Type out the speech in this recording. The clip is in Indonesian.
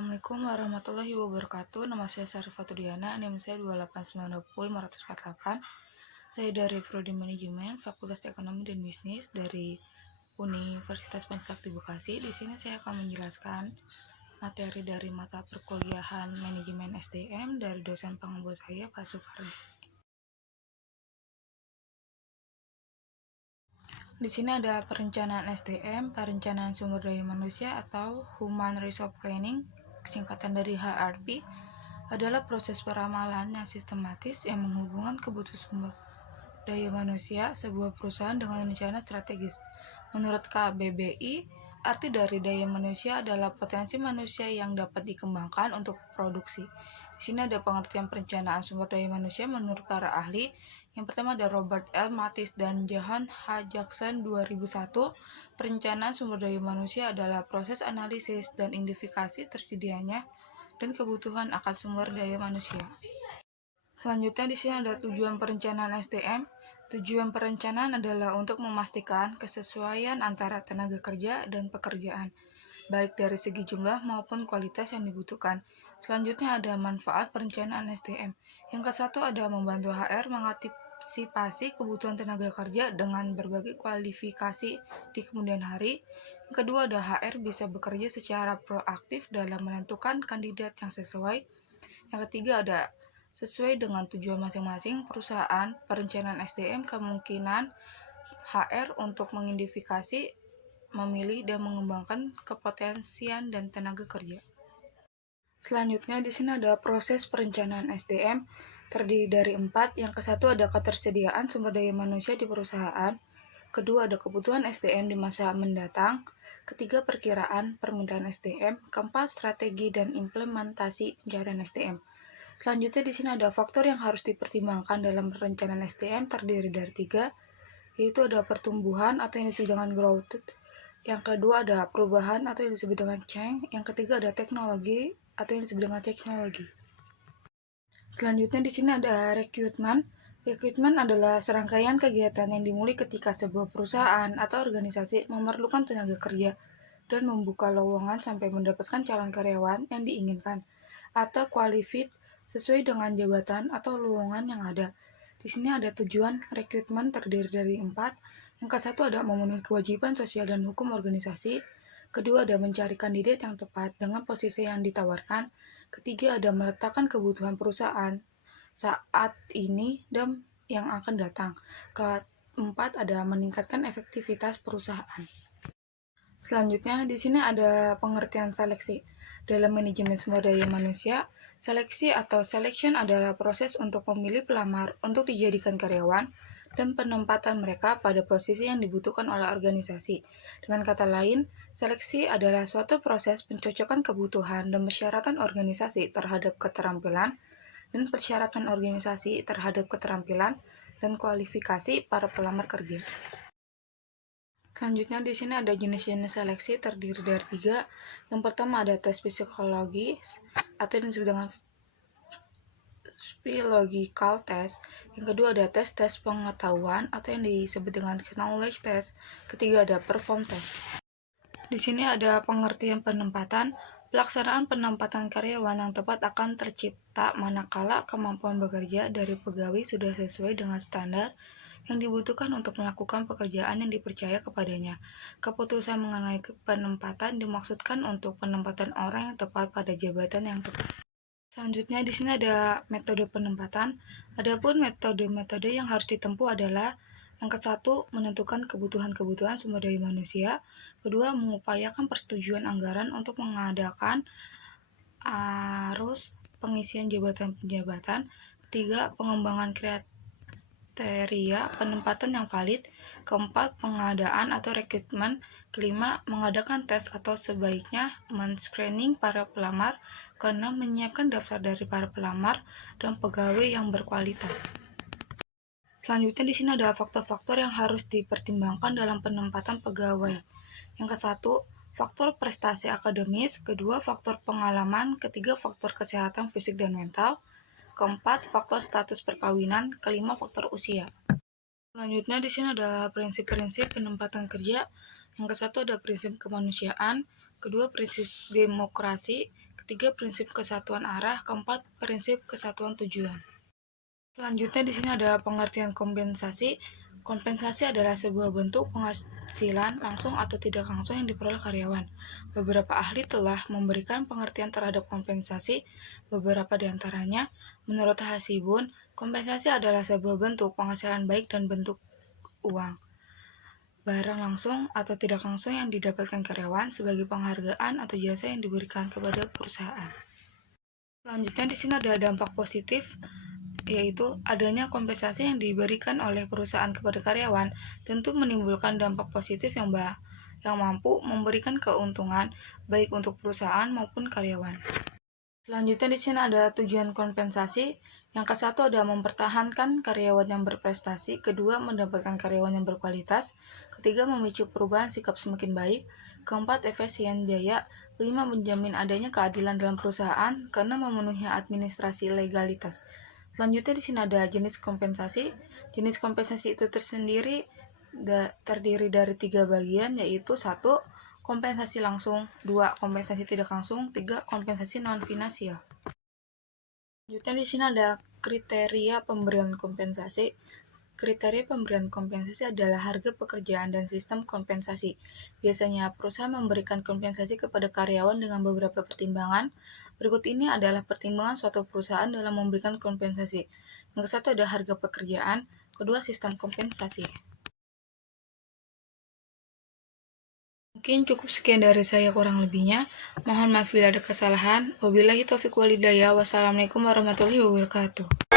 Assalamualaikum warahmatullahi wabarakatuh. Nama saya Sarifatu Diana, NIM saya 28920 Saya dari Prodi Manajemen, Fakultas Ekonomi dan Bisnis dari Universitas Pancasila Bekasi. Di sini saya akan menjelaskan materi dari mata perkuliahan Manajemen SDM dari dosen pengemban saya, Pak Supardi. Di sini ada perencanaan SDM, perencanaan sumber daya manusia atau Human Resource Planning, singkatan dari HRP, adalah proses peramalan yang sistematis yang menghubungkan kebutuhan sumber daya manusia sebuah perusahaan dengan rencana strategis. Menurut KBBI, arti dari daya manusia adalah potensi manusia yang dapat dikembangkan untuk produksi. Di sini ada pengertian perencanaan sumber daya manusia menurut para ahli. Yang pertama ada Robert L. Mathis dan Johan H. Jackson 2001. Perencanaan sumber daya manusia adalah proses analisis dan identifikasi tersedianya dan kebutuhan akan sumber daya manusia. Selanjutnya di sini ada tujuan perencanaan SDM. Tujuan perencanaan adalah untuk memastikan kesesuaian antara tenaga kerja dan pekerjaan, baik dari segi jumlah maupun kualitas yang dibutuhkan. Selanjutnya ada manfaat perencanaan SDM. Yang ke-1 ada membantu HR mengantisipasi kebutuhan tenaga kerja dengan berbagai kualifikasi di kemudian hari. Yang kedua ada HR bisa bekerja secara proaktif dalam menentukan kandidat yang sesuai. Yang ketiga ada sesuai dengan tujuan masing-masing perusahaan, perencanaan SDM kemungkinan HR untuk mengidentifikasi, memilih, dan mengembangkan kepotensian dan tenaga kerja. Selanjutnya di sini ada proses perencanaan SDM terdiri dari 4. Yang ke-1 ada ketersediaan sumber daya manusia di perusahaan. Kedua ada kebutuhan SDM di masa mendatang. Ketiga perkiraan permintaan SDM. Keempat strategi dan implementasi pencarian SDM. Selanjutnya di sini ada faktor yang harus dipertimbangkan dalam perencanaan SDM terdiri dari 3, yaitu ada pertumbuhan atau yang disebut dengan growth. Yang kedua ada perubahan atau yang disebut dengan change. Yang ketiga ada teknologi atau yang disebut dengan teknologi. Selanjutnya di sini ada rekrutmen. Rekrutmen adalah serangkaian kegiatan yang dimulai ketika sebuah perusahaan atau organisasi memerlukan tenaga kerja dan membuka lowongan sampai mendapatkan calon karyawan yang diinginkan atau qualified sesuai dengan jabatan atau lowongan yang ada. Di sini ada tujuan rekrutmen terdiri dari 4. Yang ke-1 ada memenuhi kewajiban sosial dan hukum organisasi. Kedua ada mencari kandidat yang tepat dengan posisi yang ditawarkan. Ketiga ada meletakkan kebutuhan perusahaan saat ini dan yang akan datang. Keempat ada meningkatkan efektivitas perusahaan. Selanjutnya di sini ada pengertian seleksi. Dalam manajemen sumber daya manusia, seleksi atau selection adalah proses untuk memilih pelamar untuk dijadikan karyawan dan penempatan mereka pada posisi yang dibutuhkan oleh organisasi. Dengan kata lain, seleksi adalah suatu proses pencocokan kebutuhan dan persyaratan organisasi terhadap keterampilan dan persyaratan organisasi terhadap keterampilan dan kualifikasi para pelamar kerja. Selanjutnya di sini ada jenis-jenis seleksi terdiri dari 3. Yang pertama ada tes psikologis atau yang disebut dengan psychological test. Yang kedua ada tes pengetahuan atau yang disebut dengan knowledge test. Ketiga ada perform test. Di sini ada pengertian penempatan. Pelaksanaan penempatan karyawan yang tepat akan tercipta manakala kemampuan bekerja dari pegawai sudah sesuai dengan standar yang dibutuhkan untuk melakukan pekerjaan yang dipercaya kepadanya. Keputusan mengenai penempatan dimaksudkan untuk penempatan orang yang tepat pada jabatan yang tepat. Selanjutnya di sini ada metode penempatan. Adapun metode-metode yang harus ditempuh adalah yang ke-1 menentukan kebutuhan sumber daya manusia. Kedua mengupayakan persetujuan anggaran untuk mengadakan arus pengisian jabatan-jabatan. Ketiga pengembangan kriteria penempatan yang valid. Keempat, pengadaan atau rekrutmen. Kelima, mengadakan tes atau sebaiknya men-screening para pelamar. Keenam, menyiapkan daftar dari para pelamar dan pegawai yang berkualitas. Selanjutnya di sini ada faktor-faktor yang harus dipertimbangkan dalam penempatan pegawai. Yang ke-1, faktor prestasi akademis. Kedua, faktor pengalaman. Ketiga, faktor kesehatan fisik dan mental. Keempat, faktor status perkawinan. Kelima, faktor usia. Selanjutnya di sini ada prinsip-prinsip penempatan kerja. Yang ke-1 ada prinsip kemanusiaan. Kedua, prinsip demokrasi. ketiga prinsip kesatuan arah, keempat prinsip kesatuan tujuan. Selanjutnya di sini ada pengertian kompensasi. Kompensasi adalah sebuah bentuk penghasilan langsung atau tidak langsung yang diperoleh karyawan. Beberapa ahli telah memberikan pengertian terhadap kompensasi. Beberapa di antaranya, menurut Hasibun, kompensasi adalah sebuah bentuk penghasilan baik dan bentuk uang, barang langsung atau tidak langsung yang didapatkan karyawan sebagai penghargaan atau jasa yang diberikan kepada perusahaan. Selanjutnya di sini ada dampak positif, yaitu adanya kompensasi yang diberikan oleh perusahaan kepada karyawan tentu menimbulkan dampak positif yang mampu memberikan keuntungan baik untuk perusahaan maupun karyawan. Selanjutnya di sini ada tujuan kompensasi. Yang ke-1 ada mempertahankan karyawan yang berprestasi, kedua mendapatkan karyawan yang berkualitas, ketiga memicu perubahan sikap semakin baik, keempat efisien biaya, kelima menjamin adanya keadilan dalam perusahaan, keenam memenuhi administrasi legalitas. Selanjutnya di sini ada jenis kompensasi. Jenis kompensasi itu terdiri dari 3 bagian, yaitu 1. Kompensasi langsung, 2. Kompensasi tidak langsung, 3. Kompensasi non-finansial. Selanjutnya di sini ada kriteria pemberian kompensasi. Kriteria pemberian kompensasi adalah harga pekerjaan dan sistem kompensasi. Biasanya perusahaan memberikan kompensasi kepada karyawan dengan beberapa pertimbangan. Berikut ini adalah pertimbangan suatu perusahaan dalam memberikan kompensasi. Yang ke-1 ada harga pekerjaan, kedua sistem kompensasi. Mungkin cukup sekian dari saya, kurang lebihnya mohon maaf bila ada kesalahan. Wabillahi taufiq walhidayah. Wassalamualaikum warahmatullahi wabarakatuh.